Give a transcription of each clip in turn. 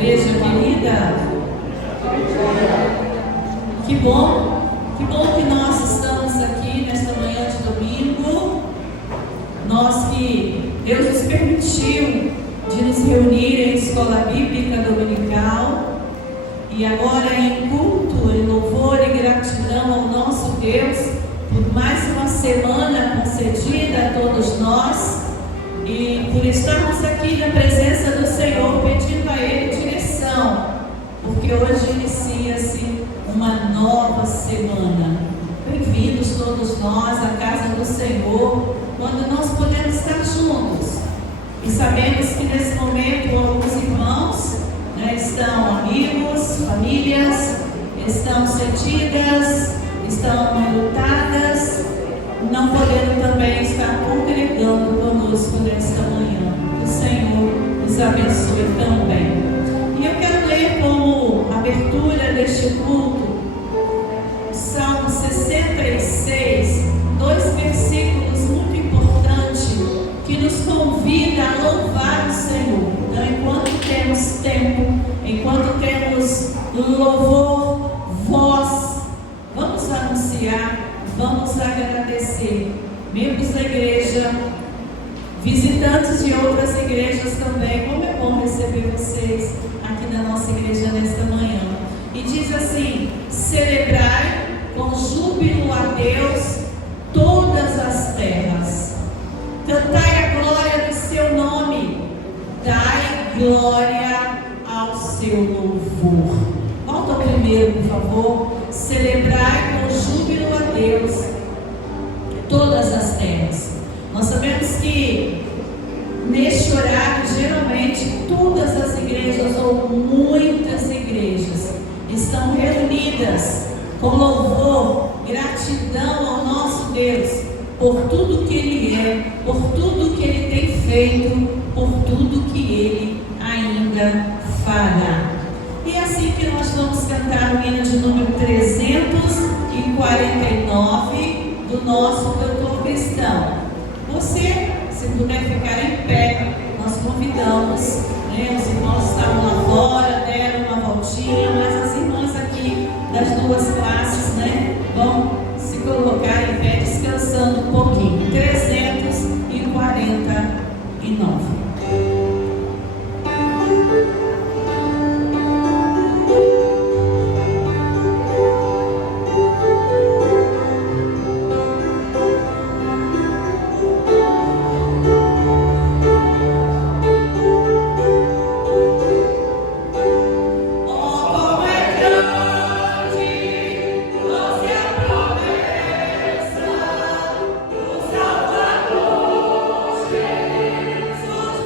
igreja querida? Que bom que nós estamos aqui nesta manhã de domingo. Nós que Deus nos permitiu de nos reunir em escola bíblica dominical e agora em culto, em louvor e gratidão ao nosso Deus por mais uma semana concedida a todos nós e por estarmos aqui na presença do Senhor pedindo a Ele direção, porque hoje inicia-se uma nova semana. Bem-vindos todos nós à casa do Senhor, quando nós podemos estar juntos. E sabemos que nesse momento alguns irmãos estão amigos, famílias, estão sentidas, estão lutadas, não podendo também estar congregando conosco nesta manhã. Que o Senhor nos abençoe também. E eu quero ler como abertura deste culto Salmo 66, dois versículos muito importantes que nos convida a louvar o Senhor. Então, enquanto temos tempo, enquanto temos louvor, voz, vamos anunciar, vamos agradecer. Membros da igreja, visitantes de outras igrejas também, como é bom receber vocês aqui na nossa igreja nesta manhã. E diz assim: celebrai com júbilo a Deus todas as terras, cantai a glória do seu nome, dai glória ao seu louvor. Volta ao primeiro, por favor. Celebrai com júbilo a Deus todas as terras. Nós sabemos que neste horário, geralmente, todas as igrejas ou muitas igrejas estão reunidas com louvor, gratidão ao nosso Deus por tudo que Ele é, por tudo que Ele tem feito, por tudo que Ele ainda fará. E é assim que nós vamos cantar o hino de número 349 do nosso cantor cristão. Você, se puder ficar em pé, nós convidamos, os irmãos estavam lá fora, deram uma voltinha, mas as irmãs aqui das duas classes, vão se colocar em pé, descansando um pouquinho. 349. Jesus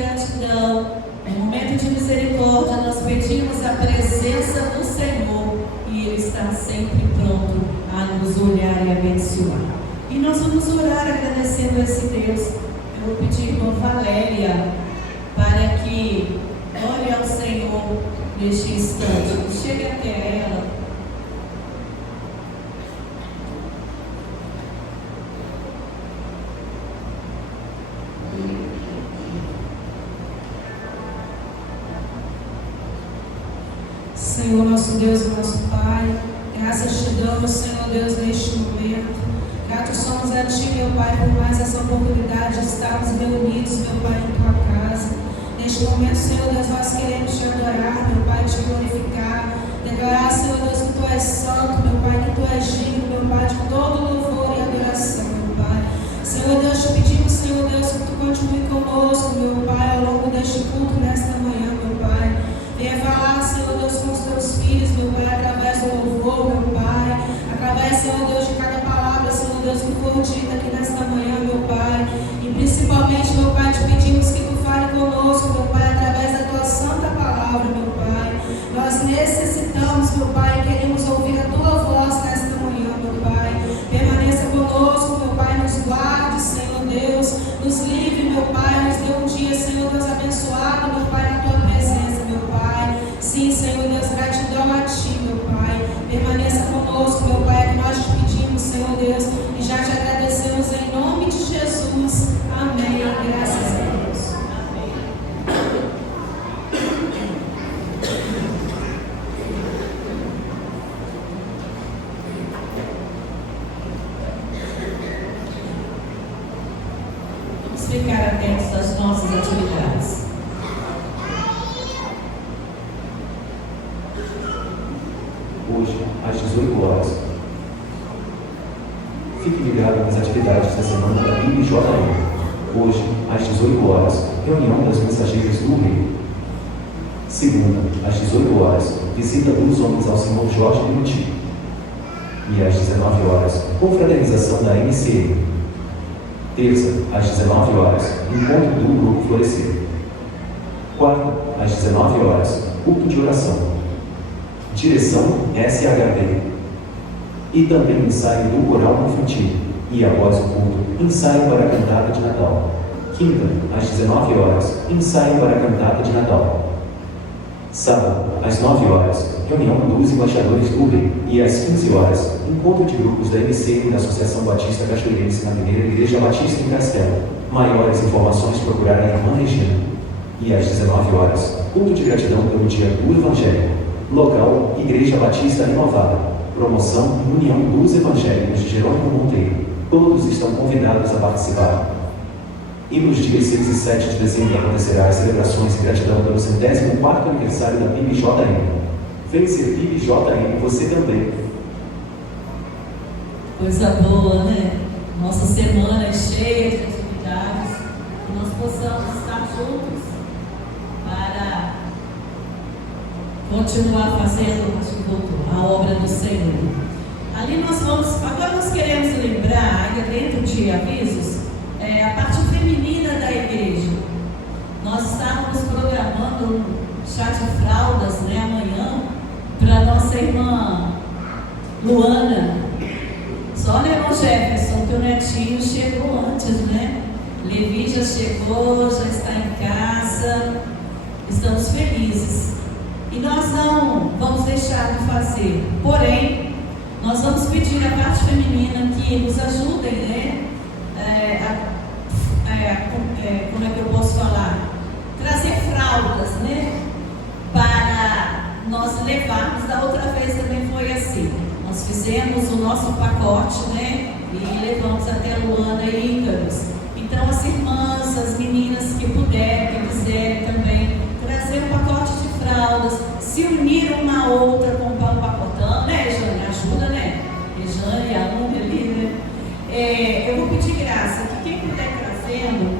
gratidão, em momento de misericórdia, nós pedimos a presença do Senhor e Ele está sempre pronto a nos olhar e abençoar. E nós vamos orar agradecendo a esse Deus. Eu vou pedir a irmã Valéria para que ore ao Senhor neste instante. Chegue até ela. Senhor, nosso Deus e nosso Pai, graças te damos, Senhor Deus, neste momento. Gratos somos a Ti, meu Pai, por mais essa oportunidade de estarmos reunidos, meu Pai, em Tua casa. Neste momento, Senhor Deus, nós queremos Te adorar, meu Pai, Te glorificar. Declarar, Senhor Deus, que Tu és santo, meu Pai, que Tu és digno, meu Pai, de todo louvor e adoração, meu Pai. Senhor Deus, te pedimos, Senhor Deus, que Tu continue conosco, meu Pai, ao longo deste culto, nesta manhã, meu Pai. Venha falar, Senhor Deus, com os Teus filhos, meu Pai, através do louvor, meu Pai. Através, Senhor Deus, de cada palavra, Senhor Deus, que for dita aqui nesta manhã, meu Pai. E principalmente, meu Pai, te pedimos que Tu fale conosco, meu Pai, através da Tua santa palavra, meu Pai. Nós necessitamos, meu Pai, queremos ouvir a Tua voz nesta manhã, meu Pai. Permaneça conosco, meu Pai, nos guarde, Senhor Deus. Nos livre, meu Pai, nos dê um dia, Senhor Deus, abençoado, meu Pai, na Tua presença, meu Pai. Sim, Senhor Deus, gratidão a Ti, meu Pai. Permaneça conosco, meu Pai, que nós te pedimos, Senhor Deus, e já te agradecemos em nome de Jesus. Amém. Graças a Deus. Amém. Vamos ficar atentos às nossas atividades. Hoje, às 18 horas. Fique ligado nas atividades da semana da IBJM. Hoje, às 18 horas, reunião das mensageiras do Rio. Segunda, às 18 horas, visita dos homens ao Senhor Jorge Minuti. E às 19 horas, confraternização da MCM. Terça, às 19 horas, encontro do Grupo Florescer. Quarta, às 19 horas, culto de oração. Direção SHD. E também ensaio do coral infantil. E após o culto, ensaio para a cantada de Natal. Quinta, às 19 horas, ensaio para a cantada de Natal. Sábado, às 9 horas, reunião dos embaixadores do Rei. E às 15 horas, encontro de grupos da MCM da Associação Batista Cachoeirense na primeira Igreja Batista em Castelo. Maiores informações procurar a irmã Regina. E às 19 horas, culto de gratidão pelo Dia do Evangelho. Local, Igreja Batista Renovada. Promoção e União dos Evangélicos de Jerônimo Monteiro. Todos estão convidados a participar. E nos dias 6 e 7 de dezembro acontecerá as celebrações de gratidão pelo 104º aniversário da PIB-JM. Vem ser PIB-JM você também. Coisa boa, né? Nossa semana é cheia de atividades. Que nós possamos estar juntos para continuar fazendo a obra do Senhor. Ali agora nós queremos lembrar, ainda dentro de avisos, a parte feminina da igreja. Nós estávamos programando um chá de fraldas, né, amanhã, para nossa irmã Luana. Só o irmão Jefferson, que o netinho chegou antes, né? Levi já chegou, já está em casa. Estamos felizes. E nós não vamos deixar de fazer. Porém, nós vamos pedir à parte feminina que nos ajudem, né? Como é que eu posso falar? Trazer fraldas, né? Para nós levarmos. Da outra vez também foi assim. Nós fizemos o nosso pacote, né? E levamos até Luana e Ícaros. Então, as irmãs, as meninas que puderem, que quiserem também trazer um pacote de fraldas, se unir uma a outra, comprar um pacotão, né, Jane? Ajuda, né? Rejane, a Luna ali, né? Eu vou pedir graça que quem puder trazendo,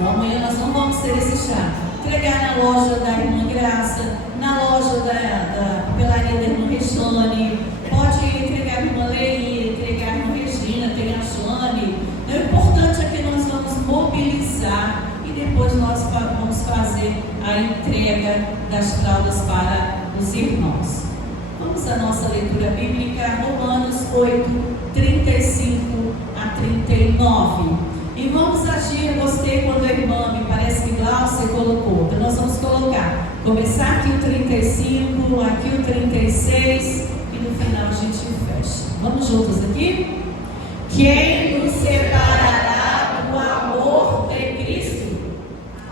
amanhã nós não vamos ter esse chá. Entregar na loja da irmã Graça, na loja da papelaria da irmã Rejane, pode entregar a irmã Leia, entregar a irmã Regina, tem a Jane. O importante é que nós vamos mobilizar e depois nós vamos fazer a entrega das fraldas para os irmãos. Vamos à nossa leitura bíblica, Romanos 8, 35 a 39. E vamos agir, eu gostei quando a irmã, me parece que Glaucia colocou, então nós vamos colocar, começar aqui o 35, aqui o 36 e no final a gente fecha. Vamos juntos aqui? Quem nos separará do amor de Cristo?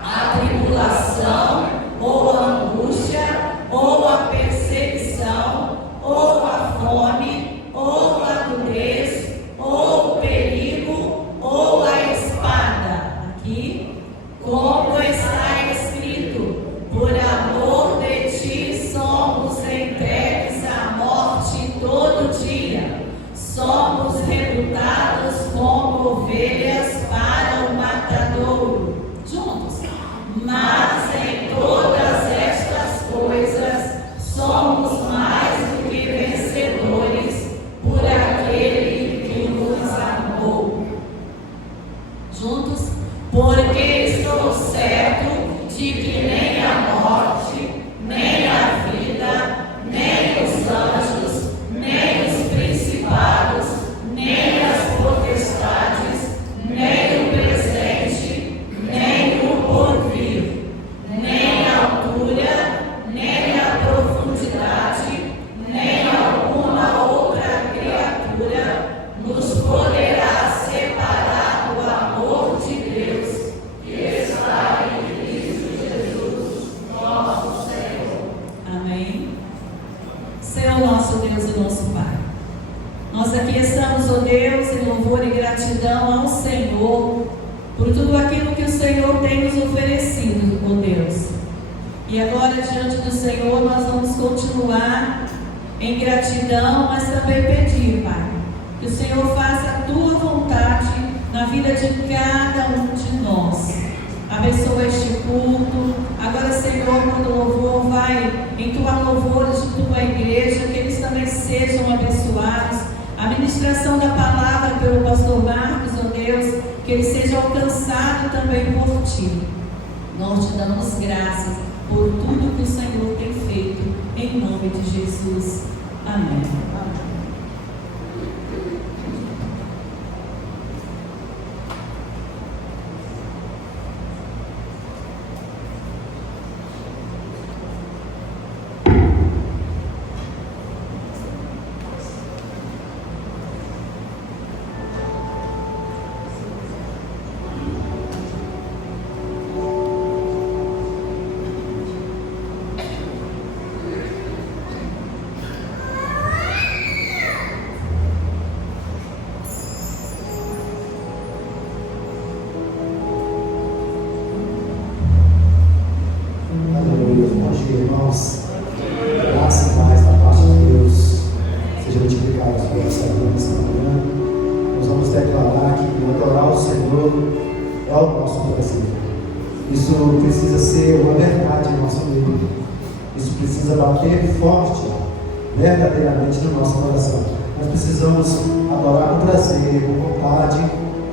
A tribulação, ou a angústia, ou a perseguição, ou a fome, ou a nudez, ou o perigo, ou a espada. Aqui, como está escrito, por amor de ti somos entregues à morte todo dia, somos reputados como ovelhas para o matadouro. Juntos. Mas em todas estas coisas somos mais do que vencedores por aquele que nos amou. Juntos? Porque estou certo de que nem a morte, nem a vida, nem os anjos, nem os principados, nem as potestades, nem o presente, nem o porvir, nem a altura, nem a profundidade, nem alguma outra criatura nos poderá separar do amor de Deus que está em Cristo Jesus, nosso Senhor. Amém. Senhor nosso Deus e nosso Pai, nós aqui estamos, ó Deus, em louvor e gratidão ao Senhor por tudo aquilo que o Senhor tem nos oferecido, ó Deus. E agora, diante do Senhor, nós vamos continuar em gratidão, mas também pedir, Pai, que o Senhor faça a Tua vontade na vida de cada um de nós. Abençoa este culto. Agora, Senhor, quando o louvor vai entoar louvores de Tua igreja, que eles também sejam abençoados. A ministração da palavra pelo pastor Marcos, ó Deus, que ele seja alcançado também por Ti. Nós te damos graças por tudo que o Senhor tem feito, em nome de Jesus. Amém. Amém. Irmãos, graça e paz da parte de Deus sejam multiplicados por essa vida nesta manhã. Nós vamos declarar que adorar o Senhor é o nosso prazer. Isso precisa ser uma verdade em nossa vida. Isso precisa bater forte, verdadeiramente no nosso coração. Nós precisamos adorar com prazer, com vontade,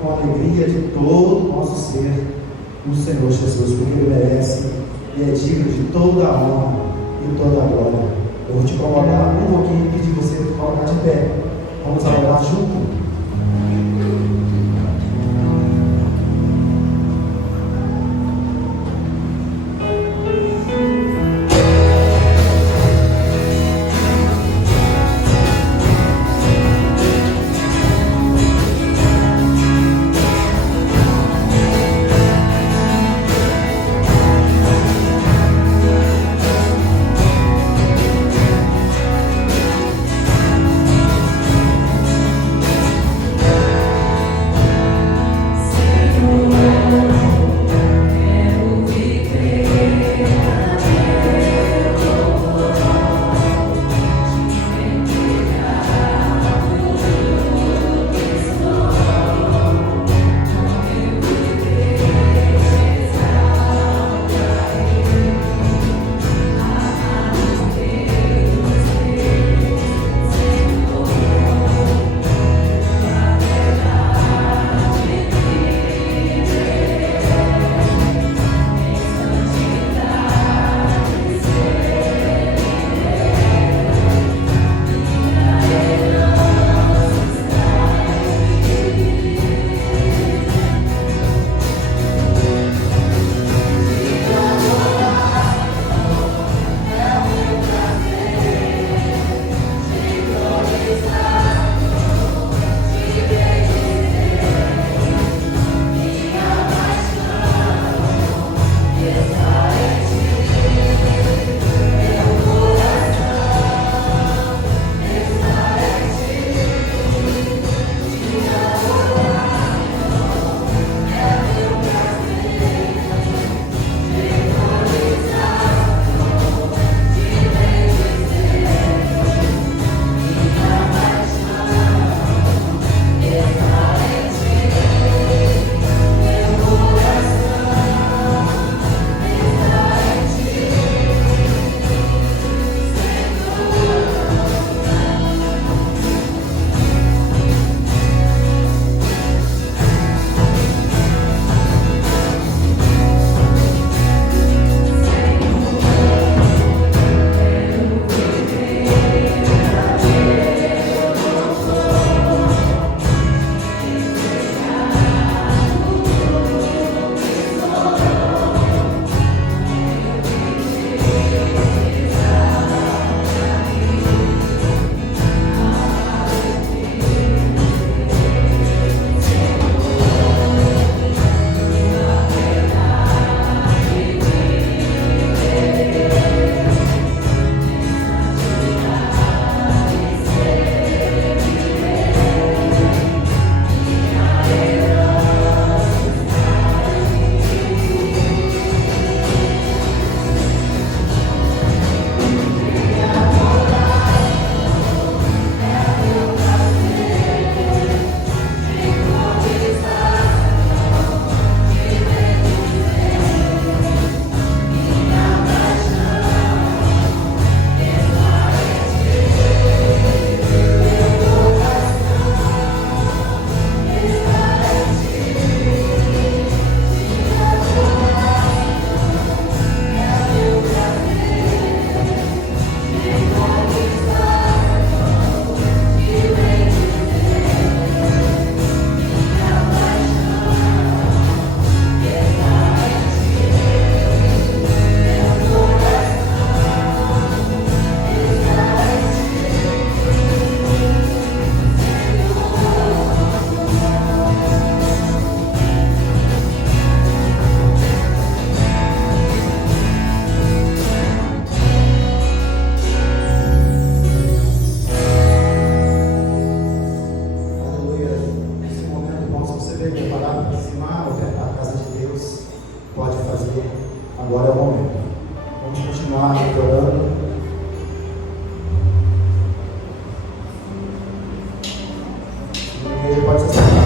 com alegria de todo o nosso ser no Senhor Jesus, porque Ele merece e é digno de toda a honra e toda a glória. Eu vou te colocar um pouquinho e pedir você para colocar de pé. Vamos adorar junto. Agora é o momento. Vamos continuar adorando. A igreja pode se sentar.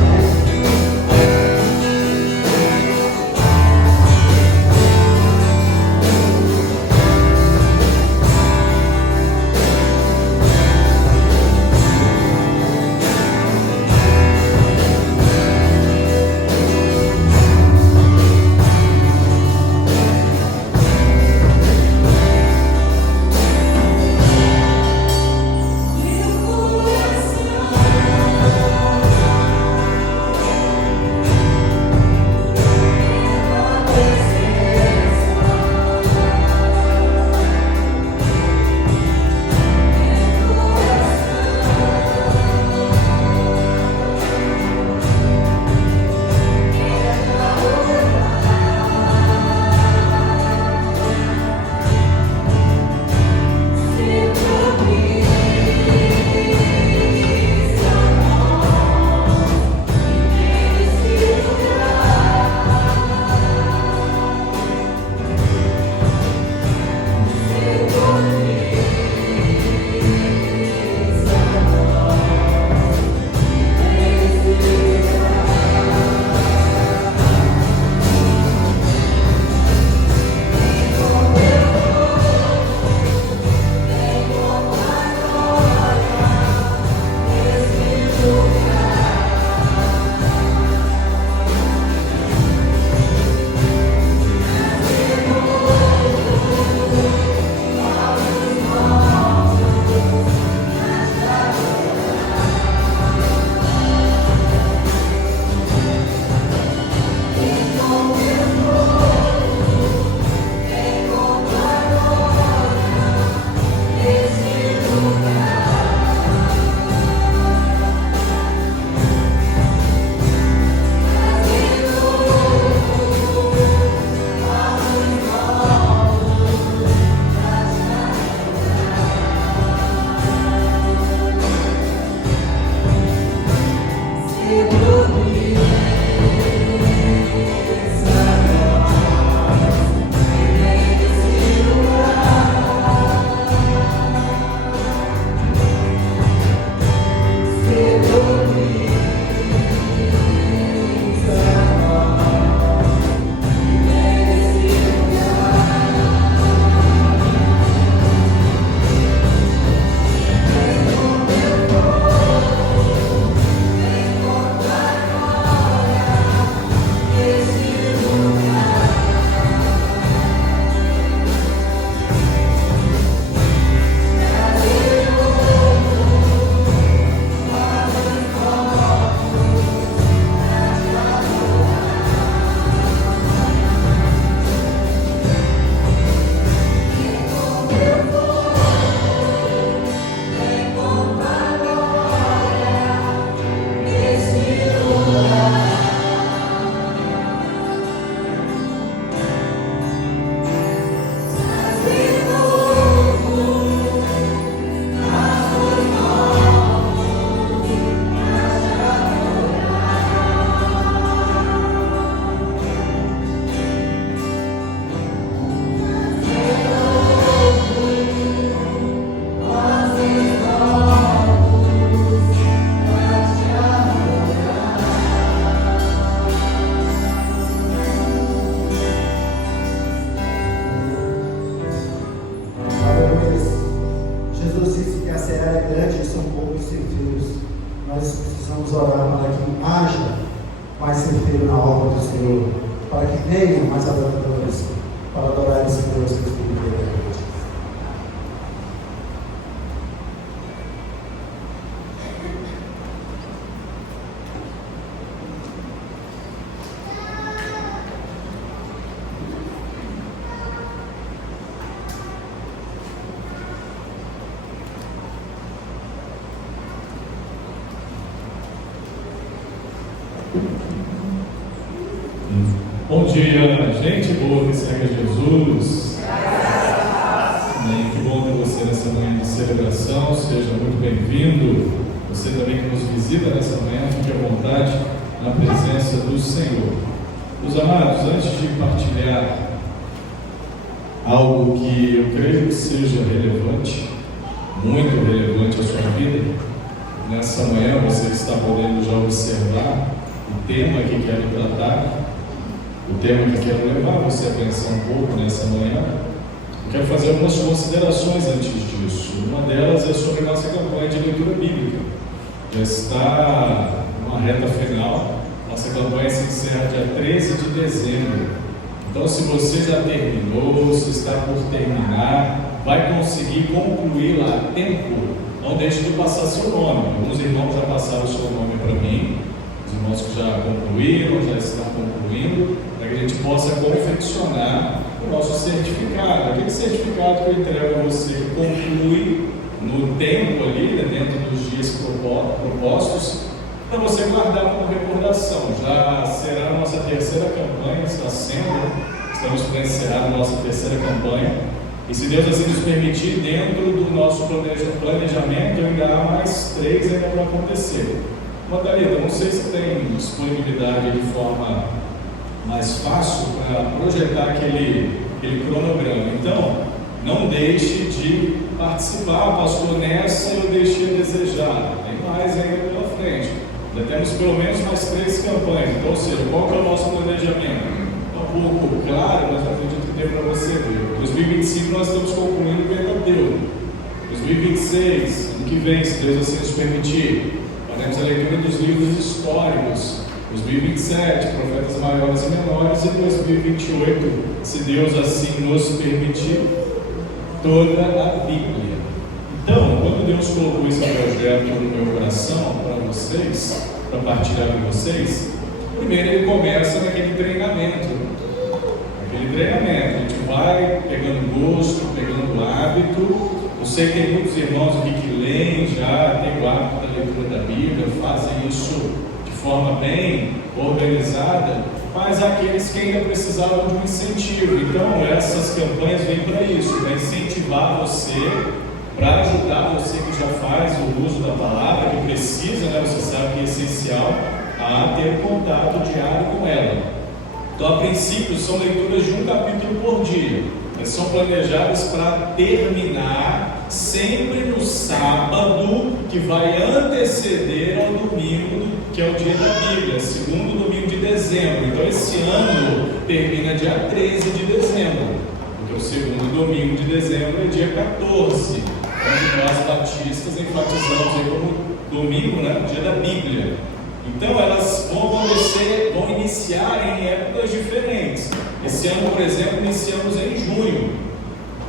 Bom dia, gente boa que segue Jesus. Amém. Que bom ter você nessa manhã de celebração. Seja muito bem-vindo. Você também que nos visita nessa manhã, fique à vontade na presença do Senhor. Meus amados, antes de partilhar algo que eu creio que seja relevante, muito relevante à sua vida. Nessa manhã você está podendo já observar o tema que quero tratar, o tema que quero levar você a pensar um pouco nessa manhã. Eu quero fazer algumas considerações antes disso. Uma delas é sobre nossa campanha de leitura bíblica. Já está numa reta final. Nossa campanha se encerra dia 13 de dezembro. Então, se você já terminou, se está por terminar, vai conseguir concluir lá a tempo. Não deixe de passar seu nome. Alguns irmãos já passaram o seu nome para mim. Os irmãos que já concluíram, já estão concluindo, para que a gente possa confeccionar o nosso certificado. Aquele certificado que eu entrego a você que conclui no tempo ali, né, dentro dos dias propostos, para você guardar como recordação. Já será a nossa terceira campanha, estamos para encerrar a nossa terceira campanha, e se Deus assim nos permitir, dentro do nosso planejamento, ainda há mais 3 ainda para acontecer. Margarida, não sei se tem disponibilidade de forma mais fácil para projetar aquele cronograma. Então, não deixe de participar, pastor, nessa eu deixei a desejar. Tem mais ainda pela frente. Já temos pelo menos mais 3 campanhas. Então, ou seja, qual que é o nosso planejamento? Um pouco claro, mas eu acredito que deu para você ver. 2025 nós estamos concluindo o verdadeiro. 2026, ano que vem, se Deus assim nos permitir, faremos a leitura dos livros históricos. 2027, profetas maiores e menores, e 2028, se Deus assim nos permitir, toda a Bíblia. Então, quando Deus colocou esse projeto no meu coração para vocês, para partilhar com vocês, primeiro ele começa naquele treinamento. A gente vai pegando gosto, pegando hábito. Eu sei que tem muitos irmãos aqui que leem já, tem o hábito da leitura da Bíblia, fazem isso de forma bem organizada, mas há aqueles que ainda precisavam de um incentivo. Então, essas campanhas vêm para isso, para incentivar você, para ajudar você que já faz o uso da palavra, que precisa, né? Você sabe que é essencial, a ter contato diário com ela. Então, a princípio, são leituras de um capítulo por dia. Elas são planejadas para terminar sempre no sábado, que vai anteceder ao domingo, que é o dia da Bíblia, segundo domingo de dezembro. Então, esse ano termina dia 13 de dezembro, porque o segundo domingo de dezembro é dia 14, onde nós batistas enfatizamos aí como domingo, né, dia da Bíblia. Então, elas vão iniciar em épocas diferentes. Esse ano, por exemplo, iniciamos em junho.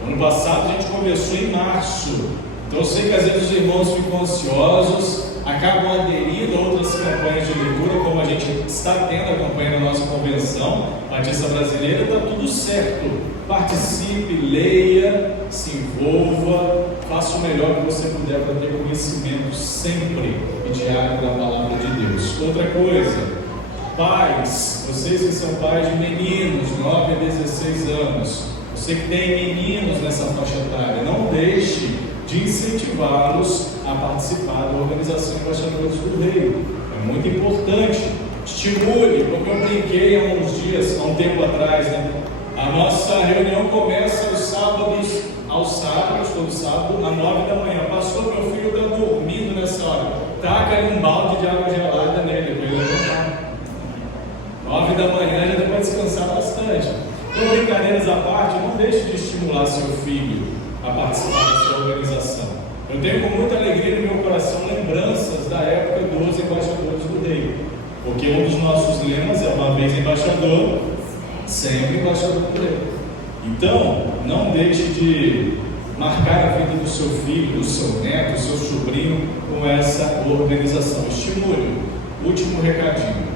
Ano passado, a gente começou em março. Então, eu sei que às vezes os irmãos ficam ansiosos, acabam aderindo a outras campanhas de leitura, como a gente está tendo a campanha da nossa convenção Batista Brasileira. Está tudo certo. Participe, leia, se envolva, faça o melhor que você puder para ter conhecimento sempre e diário da palavra de Deus. Outra coisa, pais, vocês que são pais de meninos, 9 a 16 anos, você que tem meninos nessa faixa etária, não deixe de incentivá-los a participar da organização Embaixadores do Reino. É muito importante. Estimule, como eu brinquei há um tempo atrás, né? A nossa reunião começa aos sábados, todo sábado, às 9 da manhã. Pastor, meu filho está dormindo nessa hora. Taca ali um balde de água gelada nele, para ele levantar. 9 da manhã já dá para descansar bastante. Então, brincadeiras à parte, não deixe de estimular seu filho a participar da sua organização. Eu tenho com muita alegria no meu coração lembranças da época dos Embaixadores do Rei, porque um dos nossos lemas é uma vez embaixador, sempre embaixador do Rei. Então, não deixe de marcar a vida do seu filho, do seu neto, do seu sobrinho com essa organização. Estimule. Último recadinho.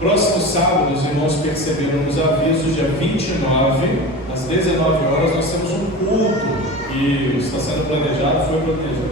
Próximo sábado, os irmãos perceberam nos avisos, dia 29, às 19 horas, nós temos um culto que está sendo planejado, foi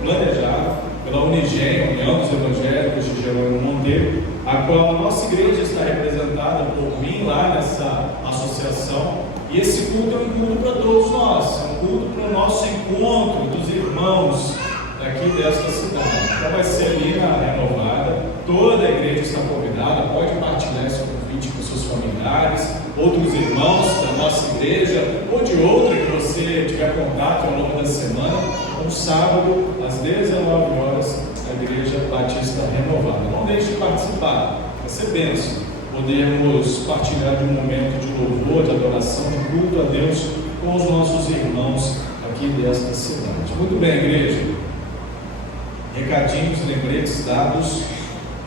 planejado pela Unigem, União dos Evangélicos de Jerônimo Monteiro, a qual a nossa igreja está representada por mim lá nessa associação. E esse culto é um culto para todos nós, é um culto para o nosso encontro dos irmãos daqui desta cidade. Então vai ser ali na Renovada, toda a igreja está convidada, pode partilhar esse convite repente com seus familiares, outros irmãos da nossa igreja, ou de outra que você tiver contato ao longo da semana. Um sábado, às 19 horas, a Igreja Batista Renovada. Não deixe de participar, vai ser bênção. Podemos partilhar de um momento de louvor, de adoração, de culto a Deus com os nossos irmãos aqui desta cidade. Muito bem, igreja. Recadinhos, lembretes dados.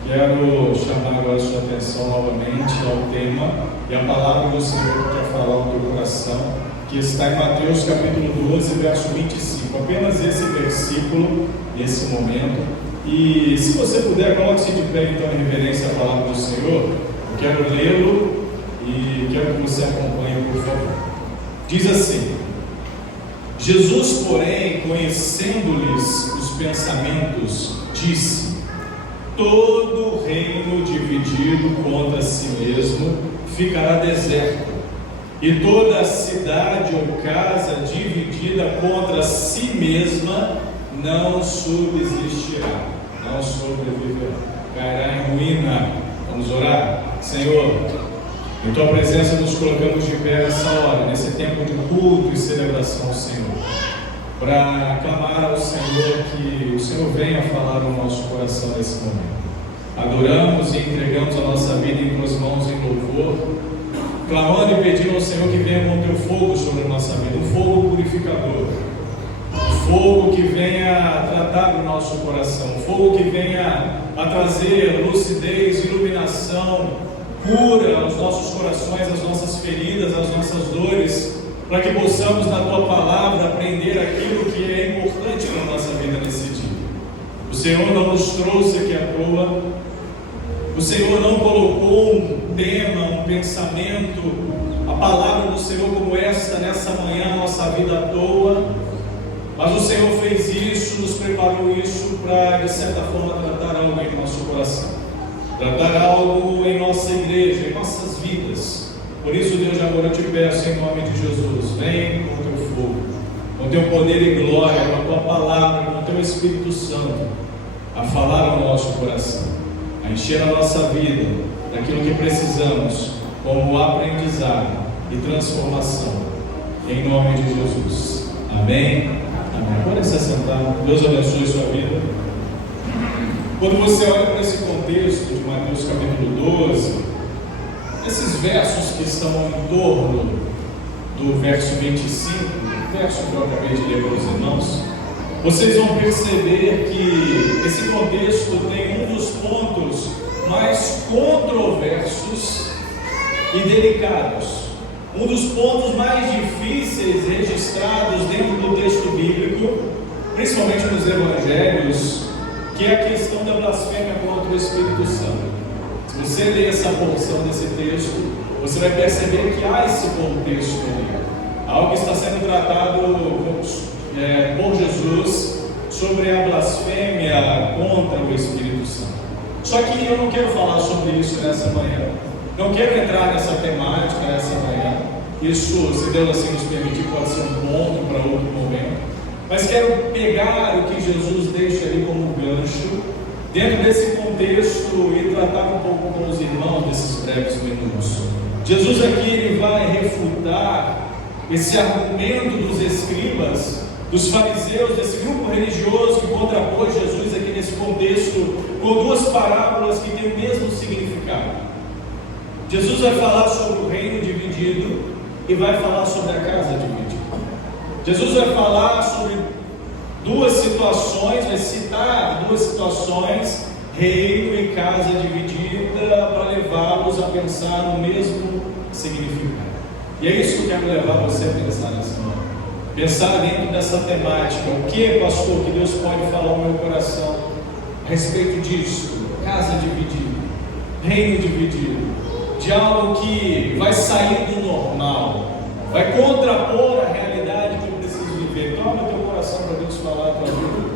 Quero chamar agora a sua atenção novamente ao tema e a palavra do Senhor que quer falar ao teu coração, que está em Mateus capítulo 12, verso 25. Apenas esse versículo, nesse momento. E se você puder, coloque-se de pé então em reverência à palavra do Senhor. Eu quero lê-lo e quero que você acompanhe, por favor. Diz assim: Jesus, porém, conhecendo-lhes os pensamentos, disse: todo reino dividido contra si mesmo ficará deserto, e toda cidade ou casa dividida contra si mesma não subsistirá, não sobreviverá, cairá em ruína. Vamos orar. Senhor, em Tua presença nos colocamos de pé nessa hora, nesse tempo de culto e celebração, Senhor, para clamar ao Senhor que o Senhor venha falar no nosso coração nesse momento. Adoramos e entregamos a nossa vida em Tuas mãos em louvor, clamando e pedindo ao Senhor que venha com Teu fogo sobre a nossa vida, um fogo purificador, um fogo que venha tratar o nosso coração, um fogo que venha a trazer lucidez, iluminação, cura aos nossos corações, às nossas feridas, às nossas dores, para que possamos na Tua palavra aprender aquilo que é importante na nossa vida nesse dia. O Senhor não nos trouxe aqui à toa, o Senhor não colocou um tema, um pensamento, a palavra do Senhor como esta nessa manhã, nossa vida à toa, mas o Senhor fez isso, nos preparou isso para, de certa forma, tratar algo em nosso coração, tratar algo em nossa igreja, em nossas vidas. Por isso, Deus, agora eu te peço em nome de Jesus, vem com o Teu fogo, com o Teu poder e glória, com a Tua palavra, com o Teu Espírito Santo, a falar ao nosso coração, a encher a nossa vida daquilo que precisamos, como aprendizado e transformação, em nome de Jesus. Amém? Amém. Pode se assentar. Deus abençoe sua vida. Quando você olha para esse contexto de Mateus capítulo 12, esses versos que estão em torno do verso 25, verso que eu acabei de ler para os irmãos, vocês vão perceber que esse contexto tem um dos pontos mais controversos e delicados, um dos pontos mais difíceis registrados dentro do texto bíblico, principalmente nos evangelhos, que é a questão da blasfêmia contra o Espírito Santo. Se você ler essa porção desse texto, você vai perceber que há esse contexto ali, algo que está sendo tratado por Jesus sobre a blasfêmia contra o Espírito Santo. Só que eu não quero falar sobre isso nessa manhã, não quero entrar nessa temática nessa manhã. Isso, se Deus assim nos permitir, pode ser um ponto para outro momento, mas quero pegar o que Jesus deixa ali como gancho dentro desse contexto e tratar um pouco com os irmãos nesses breves minutos. Jesus aqui ele vai refutar esse argumento dos escribas, dos fariseus, desse grupo religioso que contrapôs Jesus aqui nesse contexto com duas parábolas que têm o mesmo significado. Jesus vai falar sobre o reino dividido e vai falar sobre a casa dividida. Jesus vai falar sobre duas situações, vai citar duas situações, reino e casa dividida, para levá-los a pensar no mesmo significado. E é isso que eu quero levar você a pensar nessa manhã. Pensar dentro dessa temática. O que, pastor, que Deus pode falar ao meu coração a respeito disso? Casa dividida, reino dividido, de algo que vai sair do normal, vai contrapor a realidade que eu preciso viver. Toma o teu coração para Deus falar a tua vida.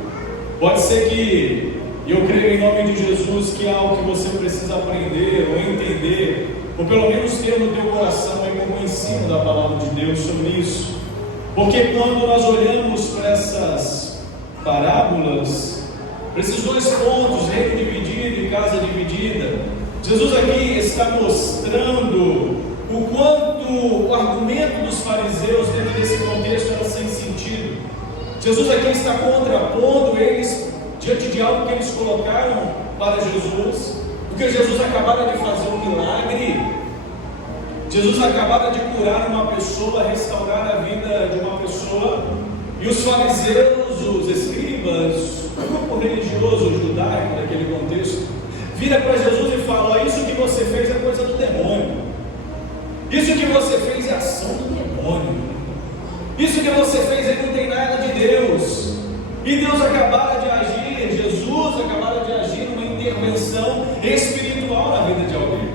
Pode ser que, eu creio em nome de Jesus, que é algo que você precisa aprender ou entender, ou pelo menos ter no teu coração aí como ensino da palavra de Deus sobre isso. Porque quando nós olhamos para essas parábolas, para esses dois pontos, reino dividido e casa dividida, Jesus aqui está mostrando o quanto o argumento dos fariseus dentro desse contexto era sem sentido. Jesus aqui está contrapondo eles diante de algo que eles colocaram para Jesus, porque Jesus acabara de fazer um milagre, Jesus acabara de curar uma pessoa, restaurar a vida de uma pessoa, e os fariseus, os escribas, o grupo religioso judaico daquele contexto, vira para Jesus e fala: ó, isso que você fez é coisa do demônio, isso que você fez é ação do demônio, isso que você fez aí não tem nada de Deus. E Deus acabara de agir, Jesus acabara de agir numa intervenção espiritual na vida de alguém.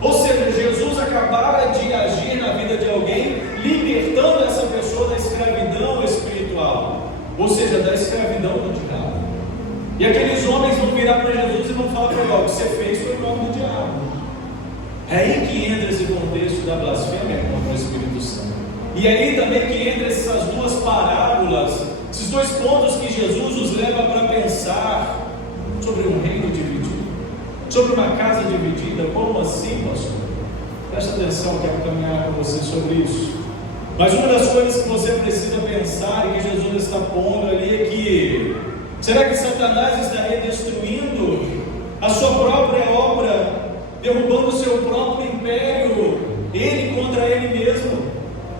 Ou seja, Jesus acabara de agir na vida de alguém, libertando essa pessoa da escravidão espiritual, ou seja, da escravidão do diabo. E aqueles homens vão virar para Jesus e vão falar para ele: ó, o que você fez foi o nome do diabo. É aí que entra esse contexto da blasfêmia contra o Espírito Santo. E aí também que entra essas duas parábolas, esses dois pontos que Jesus nos leva para pensar sobre um reino dividido, sobre uma casa dividida. Como assim, pastor? Presta atenção, eu quero caminhar com você sobre isso. Mas uma das coisas que você precisa pensar e que Jesus está pondo ali é que, será que Satanás estaria destruindo a sua própria obra, derrubando o seu próprio império, ele contra ele mesmo,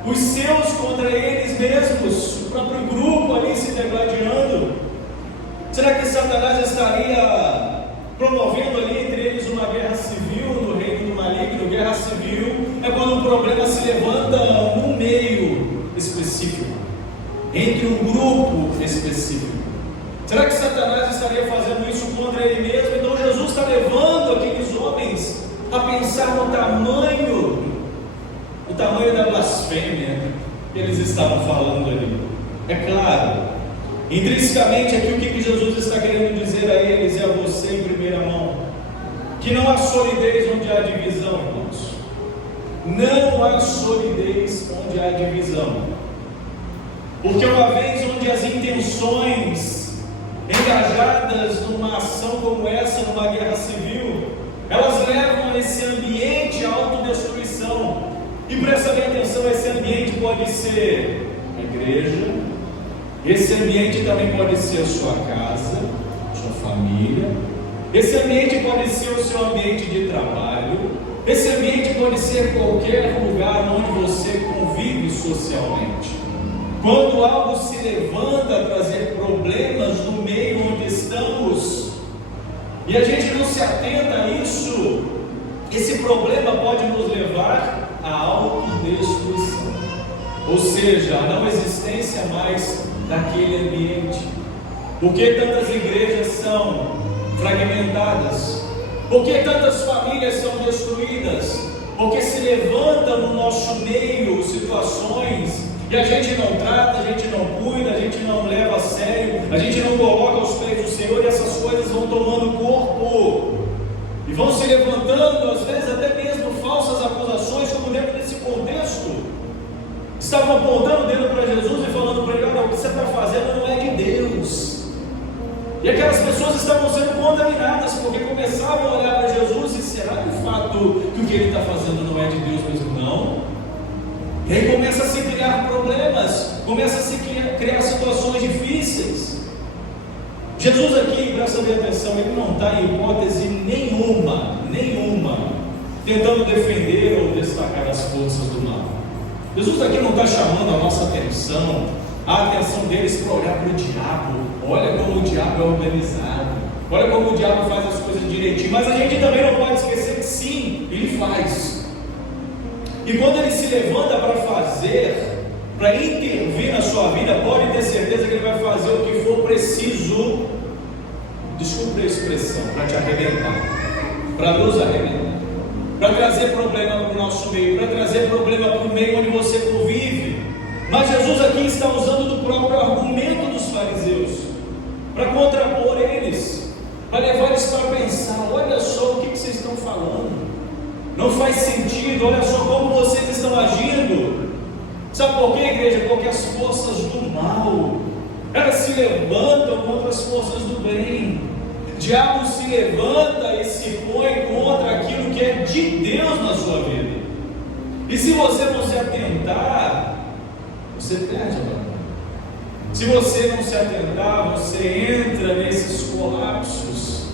os seus contra eles mesmos, o próprio grupo ali se degladiando? Será que Satanás estaria promovendo ali entre eles uma guerra civil no reino do maligno? Guerra civil é quando um problema se levanta num meio específico, entre um grupo específico. Será que Satanás estaria fazendo isso contra ele mesmo? Então Jesus está levando aqueles homens a pensar no tamanho da blasfêmia que eles estavam falando ali. É claro, intrinsecamente aqui o que Jesus está querendo dizer a eles e a você em primeira mão: que não há solidez onde há divisão, irmãos. Não há solidez onde há divisão, porque uma vez onde as intenções engajadas numa ação como essa, numa guerra civil, elas levam a esse ambiente à autodestruição. E presta bem atenção, esse ambiente pode ser a igreja, esse ambiente também pode ser a sua casa, a sua família, esse ambiente pode ser o seu ambiente de trabalho, esse ambiente pode ser qualquer lugar onde você convive socialmente. Quando algo se levanta a trazer problemas no meio onde estamos, e a gente não se atenta a isso, esse problema pode nos levar à autodestruição, ou seja, a não existência mais daquele ambiente. Por que tantas igrejas são fragmentadas? Por que tantas famílias são destruídas? Porque se levantam no nosso meio situações e a gente não trata, a gente não cuida, a gente não leva a sério, a gente não coloca aos pés do Senhor, e essas coisas vão tomando corpo e vão se levantando, às vezes até mesmo falsas acusações, como dentro desse contexto estavam apontando o dedo para Jesus e falando para ele: olha, o que você está fazendo não é de Deus. E aquelas pessoas estavam sendo contaminadas, porque começavam a olhar para Jesus e: será de fato que o que ele está fazendo não é de Deus mesmo? Não. E aí começa a se criar problemas, começa a se criar situações difíceis. Jesus aqui, presta bem atenção, ele não está em hipótese nenhuma, tentando defender ou destacar as forças do mal. Jesus aqui não está chamando a nossa atenção, a atenção deles para olhar para o diabo. Olha como o diabo é organizado, olha como o diabo faz as coisas direitinho. Mas a gente também não pode esquecer que sim, ele faz. E quando ele se levanta para fazer, para intervir na sua vida, pode ter certeza que ele vai fazer o que for preciso, desculpe a expressão, para te arrebentar, para nos arrebentar, para trazer problema para o nosso meio, para trazer problema para o meio onde você convive. Mas Jesus aqui está usando do próprio argumento dos fariseus para contrapor eles, para levar eles para pensar: olha só o que vocês estão falando, não faz sentido, olha só como vocês estão agindo. Sabe por quê, igreja? Porque as forças do mal, elas se levantam contra as forças do bem. diabo se levanta e se põe contra aquilo que é de Deus na sua vida. E se você não se atentar, você perde a batalha. Se você não se atentar, você entra nesses colapsos,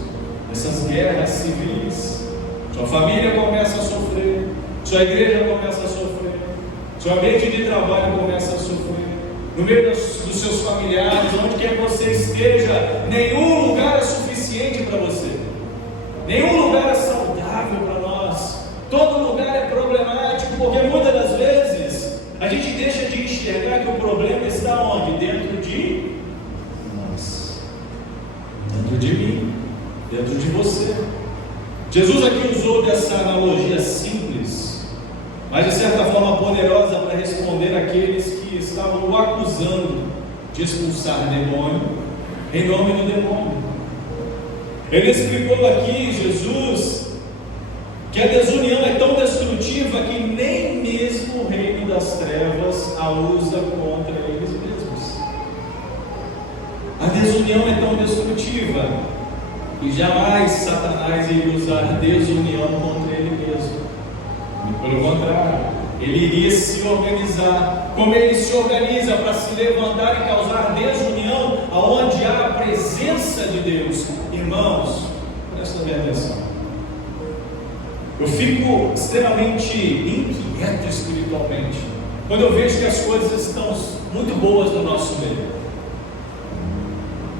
nessas guerras civis. Sua família começa a sofrer, sua igreja começa a sofrer, seu ambiente de trabalho começa a sofrer, no meio dos seus familiares, onde quer que você esteja, nenhum lugar é suficiente para você, nenhum lugar é saudável para nós, todo lugar é problemático, porque muitas das vezes a gente deixa de enxergar que o problema está onde? Dentro de nós, dentro de mim, dentro de você. Jesus aqui usou dessa analogia simples, mas de certa forma poderosa, para responder àqueles que estavam o acusando de expulsar demônio em nome do demônio. Ele explicou aqui, Jesus, que a desunião é tão destrutiva que nem mesmo o reino das trevas a usa contra eles mesmos. A desunião é tão destrutiva e jamais Satanás iria usar desunião contra ele mesmo. Pelo contrário, ele iria se organizar, como ele se organiza para se levantar e causar desunião aonde há a presença de Deus. Irmãos, presta bem atenção. Eu fico extremamente inquieto espiritualmente quando eu vejo que as coisas estão muito boas no nosso meio.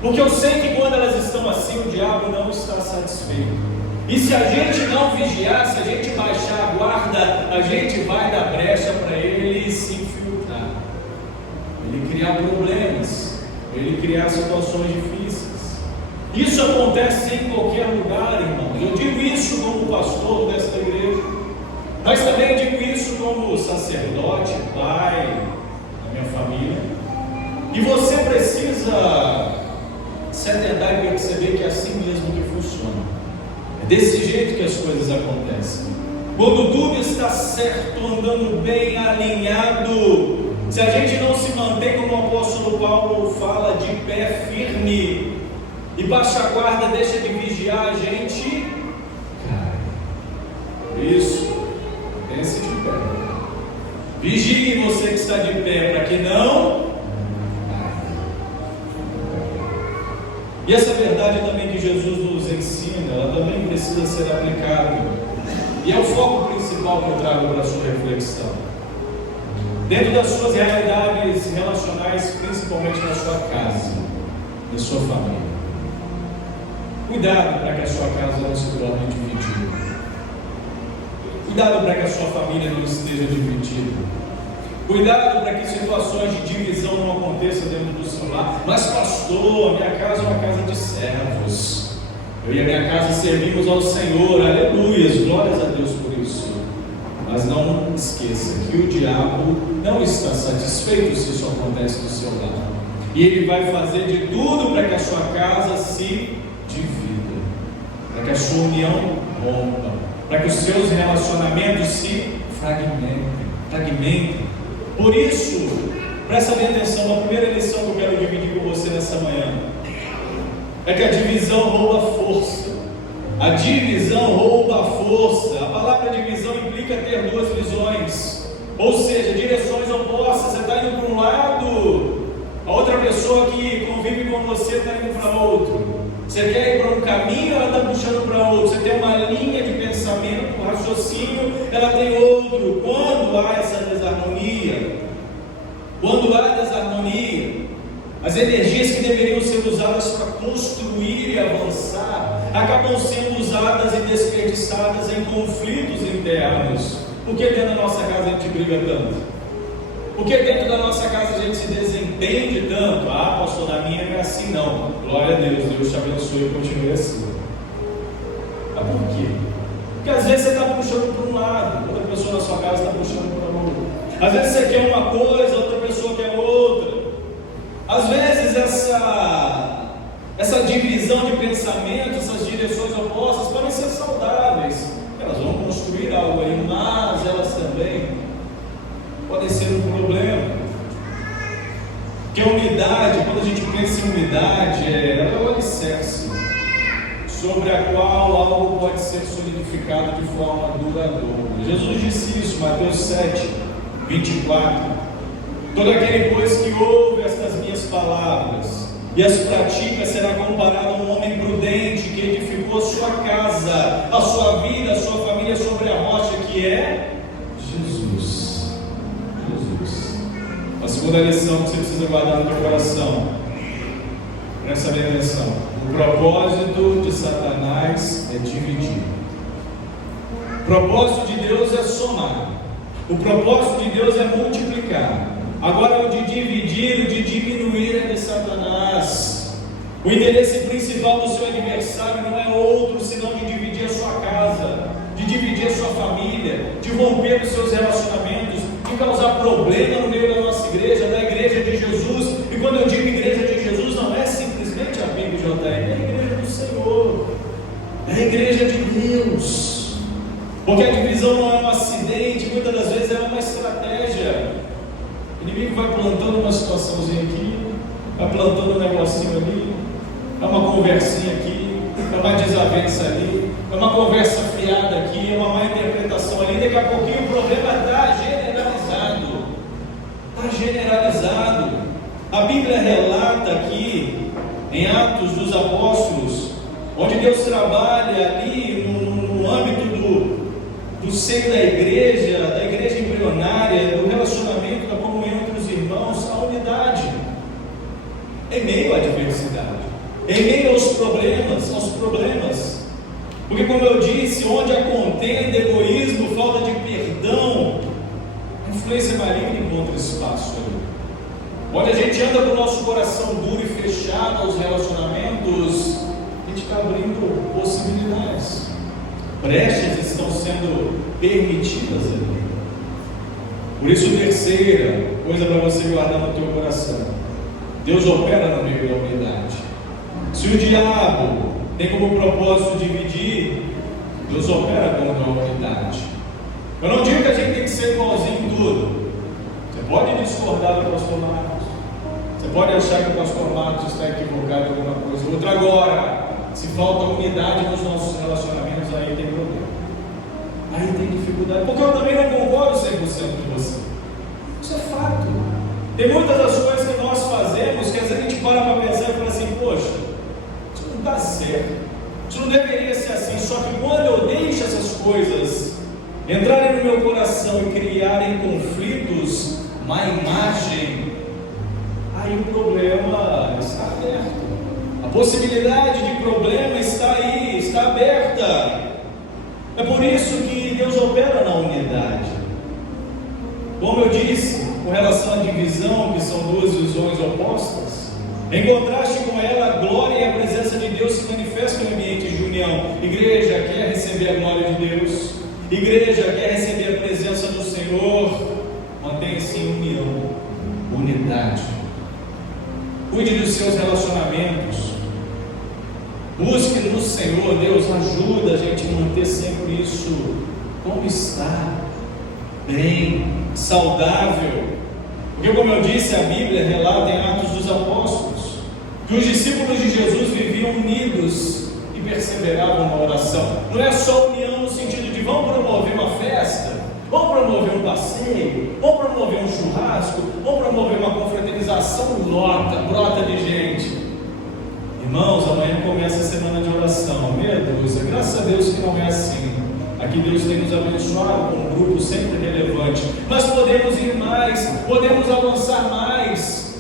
Porque eu sei que quando elas estão assim, o diabo não está satisfeito. E se a gente não vigiar, se a gente baixar a guarda, a gente vai dar brecha para ele se infiltrar, ele criar problemas, ele criar situações difíceis. Isso acontece em qualquer lugar, irmãos. Eu digo isso como pastor desta igreja, mas também digo isso como sacerdote, pai da minha família. E você precisa se atentar e perceber que é assim mesmo que funciona. É desse jeito que as coisas acontecem. Quando tudo está certo, andando bem alinhado, se a gente não se mantém, como o apóstolo Paulo fala, de pé firme e baixa a guarda, deixa de vigiar, a gente cai. Isso, pense de pé. Vigie você que está de pé, para que não. E essa verdade também que Jesus nos ensina, ela também precisa ser aplicada. E é o foco principal que eu trago para a sua reflexão. Dentro das suas realidades relacionais, principalmente na sua casa, na sua família. Cuidado para que a sua casa não se torne dividida. Cuidado para que a sua família não esteja dividida. Cuidado para que situações de divisão não aconteçam dentro do seu lar. Mas pastor, minha casa é uma casa de servos. Eu e a minha casa servimos ao Senhor, aleluias, glórias a Deus por isso. Mas não esqueça que o diabo não está satisfeito se isso acontece no seu lar. E ele vai fazer de tudo para que a sua casa se divida, para que a sua união rompa, para que os seus relacionamentos se fragmentem. Por isso, presta bem atenção, a primeira lição que eu quero dividir com você nessa manhã é que a divisão rouba força. A divisão rouba força. A palavra divisão implica ter duas visões, ou seja, direções opostas. Você está indo para um lado, a outra pessoa que convive com você está indo para outro. Você quer ir para um caminho, ela está puxando para outro. Você tem uma linha de pensamento, um raciocínio, ela tem outro. Quando há essa desarmonia, as energias que deveriam ser usadas para construir e avançar, acabam sendo usadas e desperdiçadas em conflitos internos. Por que dentro da nossa casa a gente briga tanto? Por que dentro da nossa casa a gente se desentende tanto? Ah, pastor, na minha não é assim não. Glória a Deus, Deus te abençoe e continue assim. Mas por quê? Porque às vezes você está puxando para um lado, outra pessoa na sua casa está puxando para o outro. Às vezes você quer uma coisa, outra pessoa quer outra. Às vezes essa divisão de pensamento, essas direções opostas podem ser saudáveis. Elas vão construir algo aí, mas elas também podem ser um problema. Porque a unidade, quando a gente pensa em unidade, ela é o alicerce. sobre a qual algo pode ser solidificado de forma duradoura. Jesus disse isso, Mateus 7, 24. Todo aquele, pois, que ouve estas minhas palavras e as pratica será comparado a um homem prudente que edificou a sua casa, a sua vida, a sua família sobre a rocha que é Jesus. Jesus. A segunda lição que você precisa guardar no teu coração, presta bem atenção: o propósito de Satanás é dividir. O propósito de Deus é somar. O propósito de Deus é multiplicar. Agora, o de dividir, o de diminuir é de Satanás. O interesse principal do seu adversário não é outro senão de dividir a sua casa, de dividir a sua família, de romper os seus relacionamentos, de causar problema no meio da nossa igreja, da igreja de Jesus. E quando eu digo igreja de Jesus, não é simplesmente a PIBJR, é a igreja do Senhor, é a igreja de Deus. Porque a divisão não é um acidente, muitas das vezes é uma estratégia. O inimigo vai plantando uma situaçãozinha aqui, vai plantando um negocinho ali, é uma conversinha aqui, é uma desavença ali, é uma conversa fiada aqui, é uma má interpretação ali. Daqui a pouquinho o problema está generalizado. Está generalizado. A Bíblia relata aqui, em Atos dos Apóstolos, onde Deus trabalha ali no âmbito do seio da igreja embrionária, do relacionamento, da comunhão entre os irmãos, a unidade, em meio à adversidade, em meio aos problemas, porque, como eu disse, onde há contenda, egoísmo, falta de perdão, a influência maligna encontra espaço ali. Onde a gente anda com o nosso coração duro e fechado aos relacionamentos, a gente está abrindo possibilidades. Brechas estão sendo permitidas ali. Por isso, terceira coisa para você guardar no teu coração: Deus opera no meio da unidade. Se o diabo tem como propósito dividir, Deus opera contra a unidade. Eu não digo que a gente tem que ser igualzinho em tudo. Você pode discordar do pastor Marcos, você pode achar que o pastor Marcos está equivocado em alguma coisa ou outra. Agora, se falta unidade nos nossos relacionamentos, aí tem problema, aí tem dificuldade, porque eu também não concordo 100% com você. Isso é fato. Tem muitas das coisas que nós fazemos que às vezes a gente para pensar e fala assim: poxa, isso não está certo, isso não deveria ser assim. Só que quando eu deixo essas coisas entrarem no meu coração e criarem conflitos, má imagem, aí o problema está aberto. A possibilidade de problema está aí, está aberta. É por isso que Deus opera na unidade. Como eu disse, com relação à divisão, que são duas visões opostas, em contraste com ela, a glória e a presença de Deus se manifestam no ambiente de união. Igreja quer receber a glória de Deus, igreja quer receber a presença do Senhor. Mantenha-se em união, unidade. Cuide dos seus relacionamentos. Busque no Senhor. Deus ajuda a gente a manter sempre isso como está, bem, saudável. Porque, como eu disse, a Bíblia relata em Atos dos Apóstolos que os discípulos de Jesus viviam unidos e perseveravam na oração. Não é só união no sentido de vamos promover uma festa, vamos promover um passeio, vamos promover um churrasco, vamos promover uma confraternização, brota de gente. Irmãos, amanhã começa a semana de oração, meia dúzia. Graças a Deus que não é assim. Aqui Deus tem nos abençoado com um grupo sempre relevante. Mas podemos ir mais, podemos avançar mais.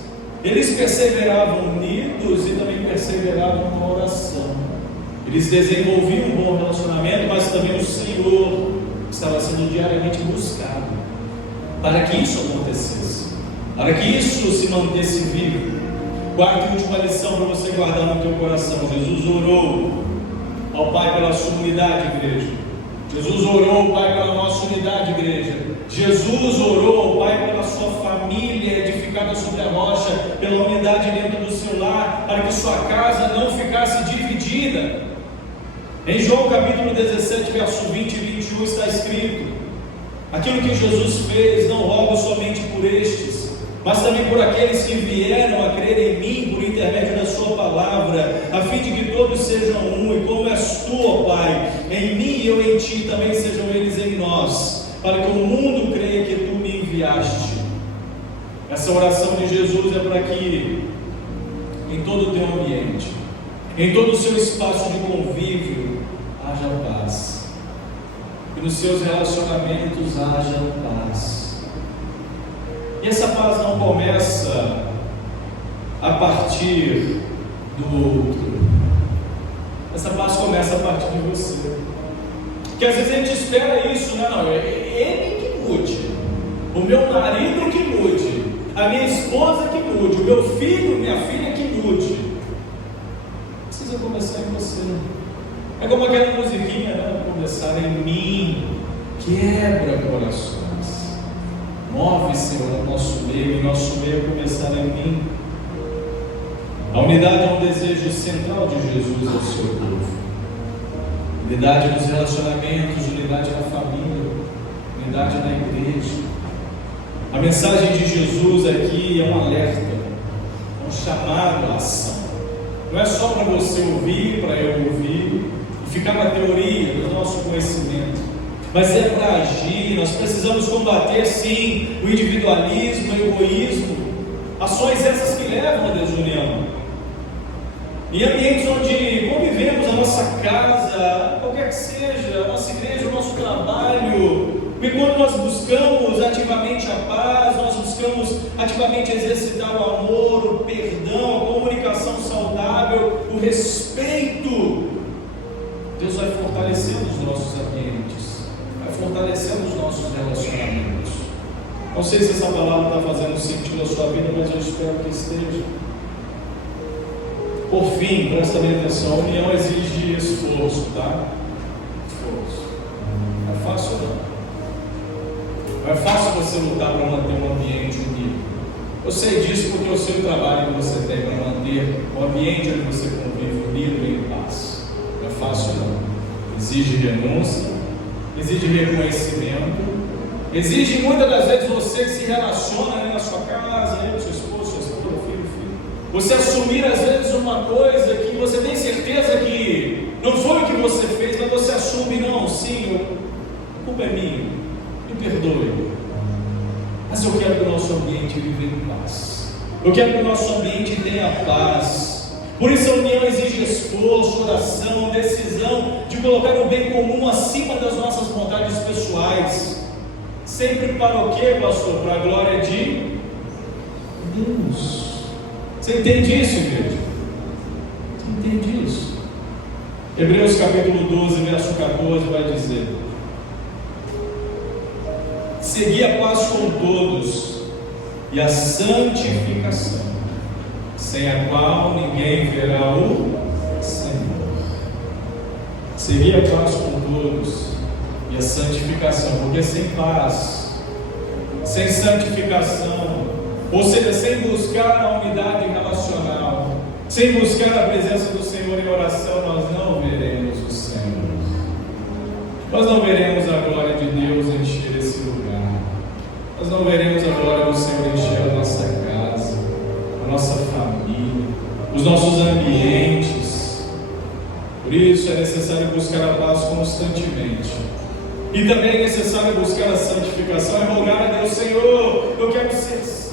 Eles perseveravam unidos e também perseveravam na oração. Eles desenvolviam um bom relacionamento, mas também o Senhor estava sendo diariamente buscado para que isso acontecesse, para que isso se mantesse vivo. Quarta e última lição para você guardar no teu coração: Jesus orou ao Pai pela sua unidade, igreja. Jesus orou ao Pai pela nossa unidade, igreja. Jesus orou ao Pai pela sua família edificada sobre a rocha, pela unidade dentro do seu lar, para que sua casa não ficasse dividida. Em João capítulo 17, verso 20 e 21 está escrito: aquilo que Jesus fez não rogo somente por estes, mas também por aqueles que vieram a crer em mim por intermédio da sua palavra, a fim de que todos sejam um, e como és tu, ó Pai, em mim e eu em ti, também sejam eles em nós, para que o mundo creia que tu me enviaste. Essa oração de Jesus é para que em todo o teu ambiente, em todo o seu espaço de convívio, haja paz, e nos seus relacionamentos haja paz. E essa paz não começa a partir do outro. Essa paz começa a partir de você. Porque às vezes a gente espera isso, não, é ele que mude, o meu marido que mude, a minha esposa que mude, o meu filho, minha filha que mude. Precisa começar em você. É como aquela musiquinha, né? Começar em mim, quebra corações. Move, Senhor, no nosso meio, e nosso meio começar em mim. A unidade é um desejo central de Jesus ao seu povo. Unidade nos relacionamentos, unidade na família, unidade na igreja. A mensagem de Jesus aqui é um alerta, é um chamado à ação. Não é só para você ouvir, para eu ouvir, e ficar na teoria do nosso conhecimento. Mas é para agir. Nós precisamos combater sim o individualismo, o egoísmo, ações essas que levam à desunião. Em ambientes onde convivemos, a nossa casa, qualquer que seja, a nossa igreja, o nosso trabalho, porque quando nós buscamos ativamente a paz, nós buscamos ativamente exercitar o amor, o perdão, a comunicação saudável, o respeito, Deus vai fortalecendo os nossos ambientes, vai fortalecendo os nossos relacionamentos. Não sei se essa palavra está fazendo sentido na sua vida, mas eu espero que esteja. Por fim, presta bem atenção, a união exige esforço, tá? Esforço. Não é fácil não. Não é fácil você lutar para manter um ambiente unido. Eu sei disso porque eu sei o trabalho que você tem para manter o ambiente onde você convive unido e em paz. Não é fácil não. Exige renúncia, exige reconhecimento, exige muitas das vezes você que se relaciona, né, na sua casa, né, com seu esposo, sua esposa, filho. Você assumir às vezes uma coisa que você tem certeza que não foi o que você fez, mas você assume, não, sim, a culpa é minha, me perdoe. Mas eu quero que o nosso ambiente viva em paz. Eu quero que o nosso ambiente tenha paz. Por isso a união exige esforço, oração, decisão de colocar o bem comum acima das nossas vontades pessoais. Sempre para o quê, pastor? Para a glória de Deus. Você entende isso, igreja? Você entende isso? Hebreus capítulo 12, verso 14 vai dizer: segui a paz com todos e a santificação, sem a qual ninguém verá o Senhor. Segui a paz com todos e a santificação, porque sem paz, sem santificação, ou seja, sem buscar a unidade relacional, sem buscar a presença do Senhor em oração, nós não veremos o Senhor. Nós não veremos a glória de Deus encher esse lugar. Nós não veremos a glória do Senhor encher a nossa casa, a nossa família, os nossos ambientes. Por isso é necessário buscar a paz constantemente. E também é necessário buscar a santificação e rogar a Deus: Senhor, eu quero ser santo.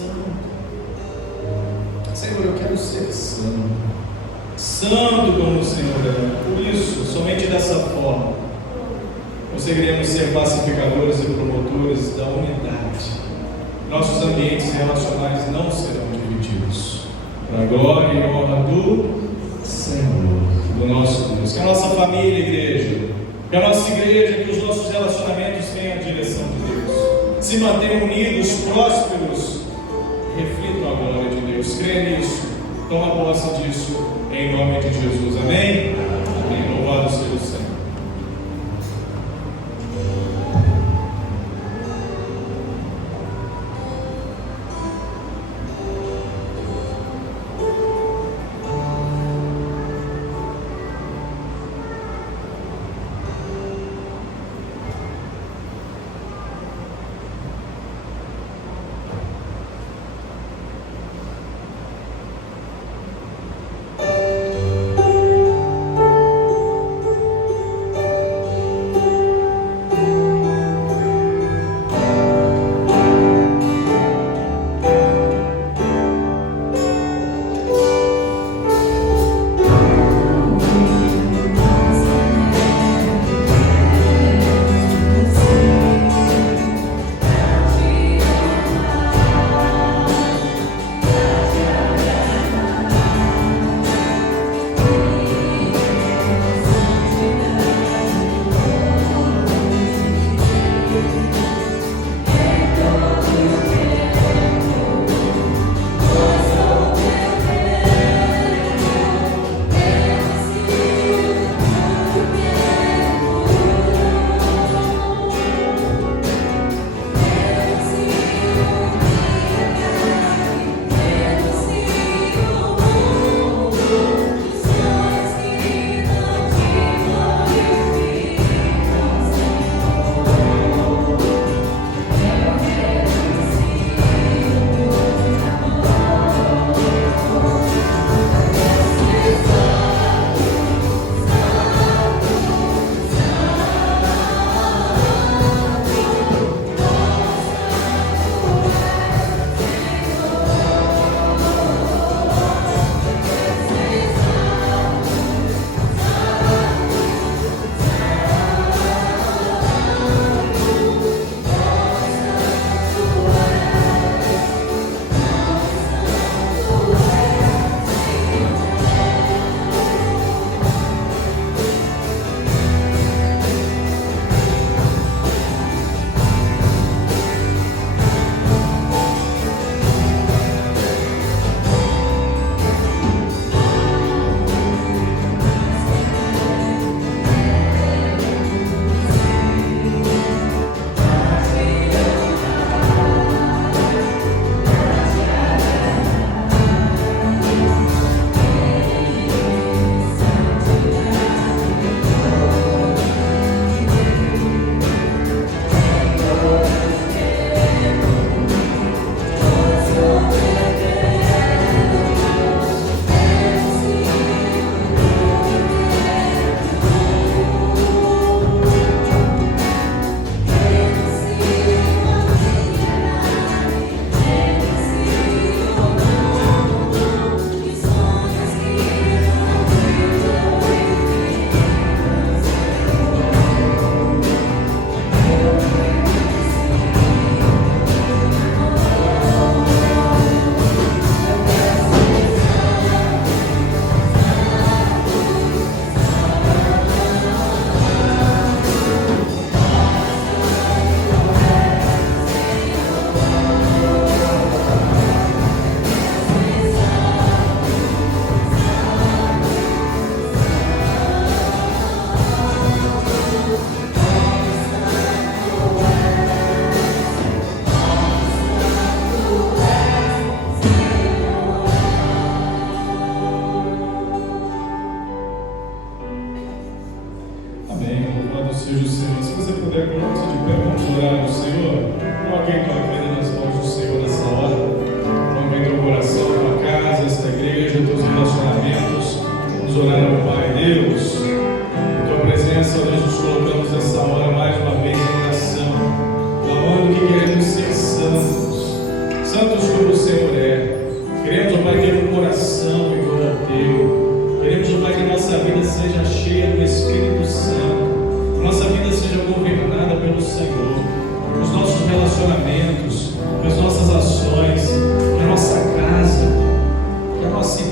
Senhor, eu quero ser santo. Santo como o Senhor é. Por isso, somente dessa forma, conseguiremos ser pacificadores e promotores da unidade. Nossos ambientes relacionais não serão divididos. Para a glória e honra do Senhor, do nosso Deus. Que a nossa família, igreja, que a nossa igreja, que os nossos relacionamentos tenham a direção de Deus, se mantenham unidos, prósperos, reflitam a glória de Deus. Creia nisso, toma posse disso, em nome de Jesus. Amém? Amém. Louvado seja o Senhor.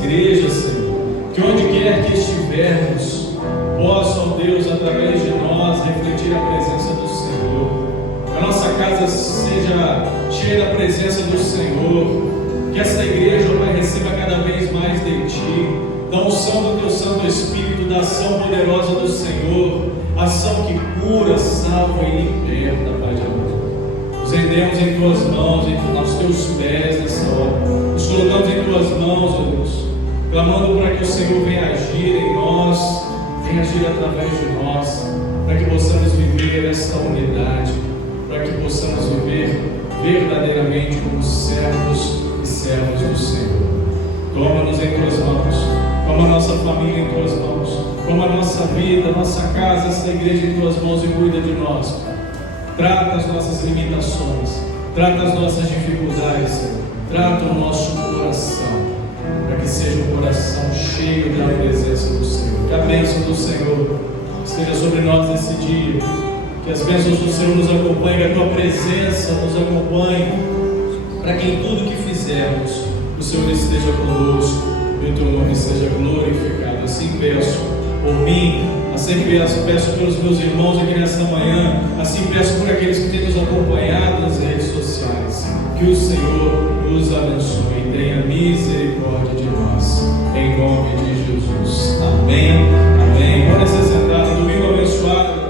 igreja, Senhor, que onde quer que estivermos, possa, ó Deus, através de nós, refletir a presença do Senhor. Que a nossa casa seja cheia da presença do Senhor. Que essa igreja, ó Pai, receba cada vez mais de Ti, da unção do Teu Santo Espírito, da ação poderosa do Senhor, ação que cura, salva e liberta, Pai de amor. Nos rendemos em Tuas mãos, aos Teus pés nessa hora. Nos colocamos em Tuas mãos, ó Deus, clamando para que o Senhor venha agir em nós, venha agir através de nós, para que possamos viver esta unidade, para que possamos viver verdadeiramente como servos e servas do Senhor. Toma-nos em Tuas mãos, toma a nossa família em Tuas mãos, toma a nossa vida, a nossa casa, esta igreja em Tuas mãos e cuida de nós. Trata as nossas limitações, trata as nossas dificuldades, Senhor. Trata o nosso coração, para que seja um coração cheio da presença do Senhor. Que a bênção do Senhor esteja sobre nós nesse dia, que as bênçãos do Senhor nos acompanhem, que a Tua presença nos acompanhe, para que em tudo que fizermos, o Senhor esteja conosco e o Teu nome seja glorificado. Assim peço por mim, assim peço pelos meus irmãos aqui nesta manhã, assim peço por aqueles que têm nos acompanhado nas redes sociais. Que o Senhor nos abençoe e tenha misericórdia de nós, em nome de Jesus. Amém, amém. Pode ser sentado, domingo abençoado.